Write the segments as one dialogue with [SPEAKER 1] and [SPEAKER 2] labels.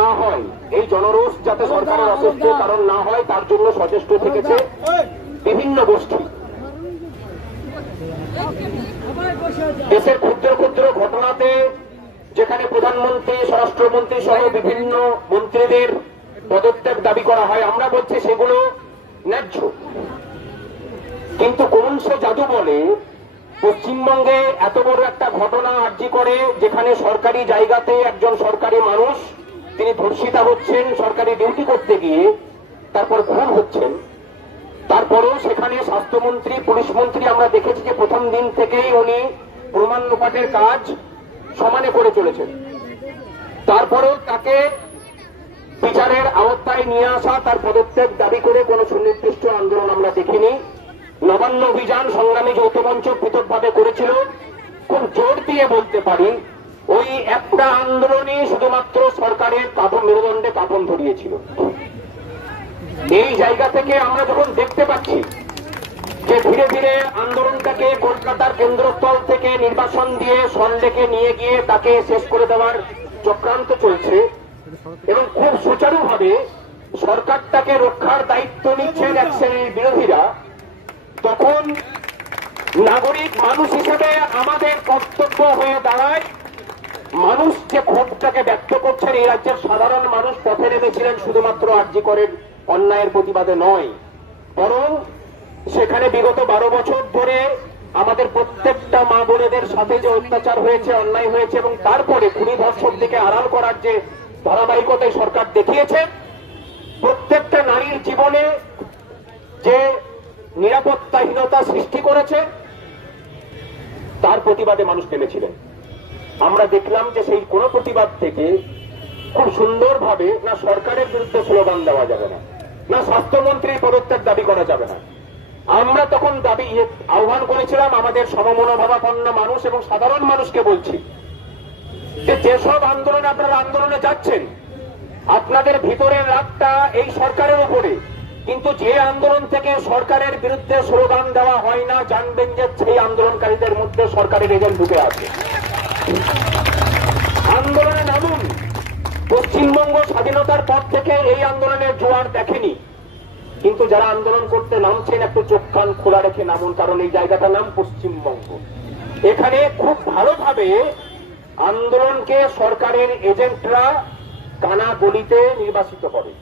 [SPEAKER 1] না হয়, এই জনরোষ যাতে সরকারের অসুস্থ কারণ না হয়, তার জন্য সচেষ্ট থেকেছে বিভিন্ন গোষ্ঠী। দেশের ক্ষুদ্র ক্ষুদ্র ঘটনাতে যেখানে প্রধানমন্ত্রী, স্বরাষ্ট্রমন্ত্রী সহ বিভিন্ন মন্ত্রীদের পদত্যাগ দাবি করা হয়, আমরা বলছি সেগুলো ন্যায্য। কিন্তু কোন সে জাদু বলে, পশ্চিমবঙ্গে এত বড় একটা ঘটনা আর্জি করে যেখানে সরকারি জায়গাতে একজন সরকারি মানুষ তিনি ধর্ষিতা হচ্ছেন, সরকারি ডিউটি করতে গিয়ে তারপর খুন হচ্ছেন। তারপরেও সেখানে স্বাস্থ্যমন্ত্রী, পুলিশ মন্ত্রী, আমরা দেখেছি যে প্রথম দিন থেকেই উনি প্রমাণ লোপাটের কাজ সমানে করে চলেছেন। তারপরেও তাকে বিচারের আওতায় নিয়ে আসা, তার পদত্যাগ দাবি করে কোন সুনির্দিষ্ট আন্দোলন আমরা দেখিনি। নবান্ন অভিযান সংগ্রামী যৌথ মঞ্চ পৃথকভাবে করেছিল। খুব জোর দিয়ে বলতে পারি, ওই একটা আন্দোলনই শুধুমাত্র সরকারের কাপড় মেরুদণ্ডে কাপন ধরিয়েছিল। এই জায়গা থেকে আমরা যখন দেখতে পাচ্ছি যে ধীরে ধীরে আন্দোলনটাকে কলকাতার কেন্দ্রস্থল থেকে নির্বাসন দিয়ে সন্ডেকে নিয়ে গিয়ে তাকে শেষ করে দেওয়ার চক্রান্ত চলছে এবং খুব সুচারুভাবে সরকারটাকে রক্ষার দায়িত্ব নিচ্ছেন এক শ্রেণির বিরোধীরা, তখন নাগরিক মানুষ হিসেবে আমাদের কর্তব্য হয়ে দাঁড়ায় মানুষ যে ক্ষোভটাকে ব্যক্ত করছেন, এই রাজ্যের সাধারণ মানুষ পথে নেমেছিলেন শুধুমাত্র আর্জি করেন অন্যায়ের প্রতিবাদে নয়। বরং সেখানে বিগত বারো বছর ধরে আমাদের প্রত্যেকটা মা বোনেদের সাথে যে অত্যাচার হয়েছে, অন্যায় হয়েছে এবং তারপরে খুনি ধর্ষক দিকে আড়াল করার যে ধারাবাহিকতায় সরকার দেখিয়েছে, প্রত্যেকটা নারীর জীবনে যে নিরাপত্তাহীনতা সৃষ্টি করেছে, তার প্রতিবাদে মানুষ নেমেছিলেন। আমরা দেখলাম যে সেই কোন প্রতিবাদ থেকে খুব সুন্দরভাবে না সরকারের বিরুদ্ধে স্লোগান দেওয়া যাবে না না স্বাস্থ্যমন্ত্রীর পদত্যাগ দাবি করা যাবে না। আমরা তখন দাবি আহ্বান করেছিলাম আমাদের সমমনোভাবাপন্ন মানুষ এবং সাধারণ মানুষকে বলছি যে যেসব আন্দোলনে আপনারা আন্দোলনে যাচ্ছেন, আপনাদের ভিতরের রাগটা এই সরকারের উপরে। কিন্তু যে আন্দোলন থেকে সরকারের বিরুদ্ধে স্লোগান দেওয়া হয় না, জানবেন যে সেই আন্দোলনকারীদের মধ্যে সরকারের এজেন্ট ঢুকে আছে। আন্দোলনে নামুন। পশ্চিমবঙ্গ স্বাধীনতার পর থেকে এই আন্দোলনের জোয়ার দেখেনি। কিন্তু যারা আন্দোলন করতে নামছেন, একটু চোখ কান খোলা রেখে নামুন, কারণ এই জায়গাটার নাম পশ্চিমবঙ্গ। এখানে খুব ভালোভাবে আন্দোলনকে সরকারের এজেন্টরা কানা গলিতে নির্বাচিত করে।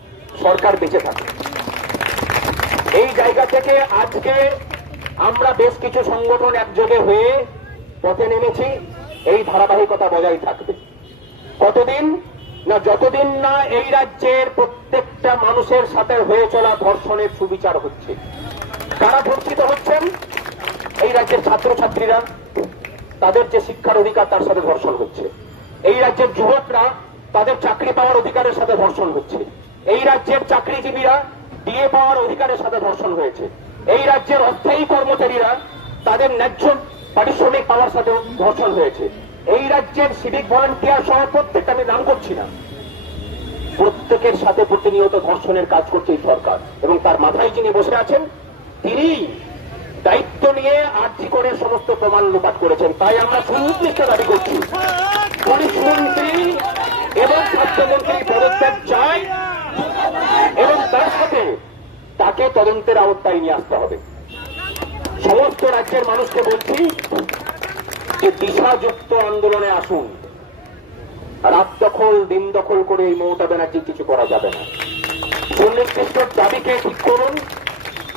[SPEAKER 1] সরকার বেঁচে থাকে। এই জায়গা থেকে আজকে আমরা বেশ কিছু সংগঠন একযোগে হয়ে পথে নেমেছি। এই ধারাবাহিকতা বজায় থাকবে। কতদিন না যতদিন না এই রাজ্যের প্রত্যেকটা মানুষের সাথে হয়ে চলা ধর্ষণের সুবিচার হচ্ছে? কারা ধর্ষিত হচ্ছেন? এই রাজ্যের ছাত্রছাত্রীরা, তাদের যে শিক্ষার অধিকার, তার সাথে ধর্ষণ হচ্ছে। এই রাজ্যের যুবকরা, তাদের চাকরি পাওয়ার অধিকারের সাথে ধর্ষণ হচ্ছে। এই রাজ্যের চাকরিজীবীরা বিয়ে পাওয়ার অধিকারের সাথে ধর্ষণ হয়েছে। এই রাজ্যের অস্থায়ী কর্মচারীরা, তাদের ন্যায্য পারিশ্রমিক পাওয়ার সাথে ধর্ষণ হয়েছে। এই রাজ্যের সিভিক ভলেন্টিয়ার সহ প্রত্যেকটা আমি নাম করছি না। প্রত্যেকের সাথে প্রতিনিয়ত ধর্ষণের কাজ করছে এই সরকার। এবং তার মাথায় যিনি বসে আছেন, তিনি দায়িত্ব নিয়ে আর্থিক করে সমস্ত প্রমাণ লোপাট করেছেন। তাই আমরা সুনির্দিষ্ট দাবি করছি। পুলিশ মন্ত্রী এবং স্বাস্থ্যমন্ত্রী পদত্যাগ চাই এবং তার সাথে তাকে তদন্তের আওতায় নিয়ে আসতে হবে। সমস্ত রাজ্যের মানুষকে বলছি যে দিশাযুক্ত আন্দোলনে আসুন। রাত দখল, দিন দখল করে এই মমতা ব্যানার্জি কিছু করা যাবে না। সুনির্দিষ্ট দাবিকে ঠিক করুন।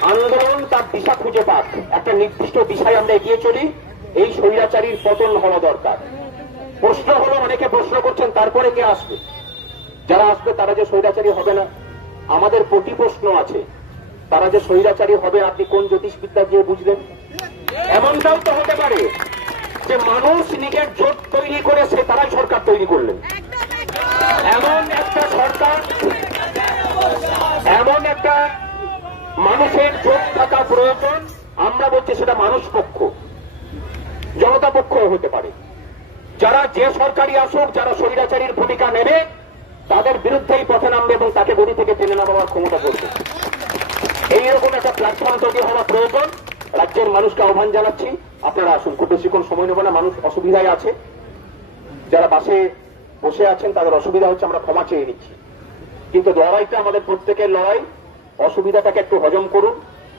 [SPEAKER 1] আন্দোলন তার দিশা খুঁজে পাক। একটা নির্দিষ্ট বিষয় আমরা এগিয়ে চলি। এই স্বৈরাচারীর পতন হওয়া দরকার। প্রশ্ন হলো, অনেকে প্রশ্ন করছেন, তারপরে কে আসবে? যারা আসবে, তারা যে স্বৈরাচারী হবে না। আমাদের প্রতি প্রশ্ন আছে। তারা যে স্বৈরাচারী হবে, আপনি কোন জ্যোতিষবিদ্যা দিয়ে বুঝলেন এমনটাও তো হতে পারে যে মানুষ নিজের জোট তৈরি করে সে তারাই সরকার তৈরি করলেন। এমন একটা সরকার, এমন একটা মানুষের জোট থাকা প্রয়োজন, আমরা বলছি সেটা মানুষ পক্ষ, জনতা পক্ষ হতে পারে। যারা যে সরকারি আসুক, যারা স্বৈরাচারীর ভূমিকা নেবে, তাদের বিরুদ্ধেই পথে নামবে এবং তাকে গদি থেকে টেনে নামাবার ক্ষমতা করবে। এইরকম একটা প্ল্যাটফর্ম তৈরি হওয়া প্রয়োজন। রাজ্যের মানুষকে আহ্বান জানাচ্ছি। আপনারা আসুন, খুব বেশিক্ষণ সময় নেব না, মানুষ অসুবিধায় আছে। যারা বাসে বসে আছেন, তাদের অসুবিধা হচ্ছে, আমরা ক্ষমা চেয়ে নিচ্ছি। কিন্তু লড়াইটা আমাদের প্রত্যেকের লড়াই, অসুবিধাটাকে একটু হজম করুন।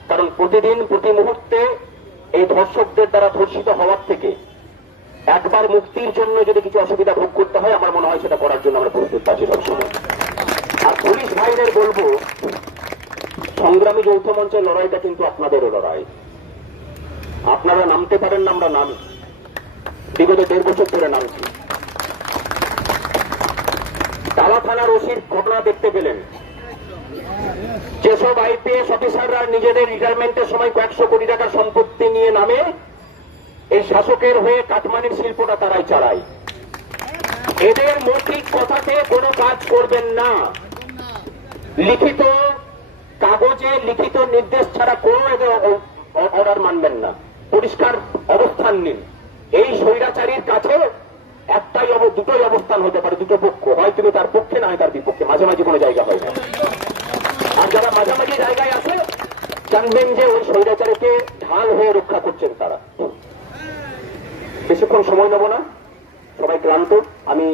[SPEAKER 1] কারণ প্রতিদিন, প্রতি মুহূর্তে এই ধর্ষকদের দ্বারা ধর্ষিত হওয়ার থেকে একবার মুক্তির জন্য যদি কিছু অসুবিধা ভোগ করতে হয়, আমার মনে হয় সেটা করার জন্য আমরা প্রস্তুত আছি সবসময়। আর পুলিশ ভাইদের বলব সংগ্রামী যৌথ মঞ্চের লড়াইটা কিন্তু আপনাদেরও লড়াই। আপনারা নামতে পারেন না, আমরা নামি। বিগত দেড় বছর ধরে নামছি। টালা থানার ওসির ঘটনা দেখতে পেলেন। যেসব আইপিএস অফিসাররা নিজেদের রিটায়ারমেন্টের সময় কয়েকশো কোটি টাকার সম্পত্তি নিয়ে নামে, এই শাসকের হয়ে কাটমানির শিল্পটা তারাই চালায়। এদের মৌখিক কথাতে কোনো কাজ করবেন না। লিখিত কাগজে লিখিত নির্দেশ ছাড়া কোনো অর্ডার মানবেন না। পরিষ্কার অবস্থান নিন। এই স্বৈরাচারীর কাছে একটাই দুটোই অবস্থান হতে পারে, দুটো পক্ষ। হয় তুমি তার পক্ষে, না হয় তার বিপক্ষে। মাঝামাঝি কোনো জায়গা হয় না। আর যারা মাঝামাঝি জায়গায় আছে, জানবেন যে ওই স্বৈরাচারীকে ঢাল হয়ে রক্ষা করছেন তারা। বেশিক্ষণ সময় নেব না। সবাই ক্লান্ত। আমি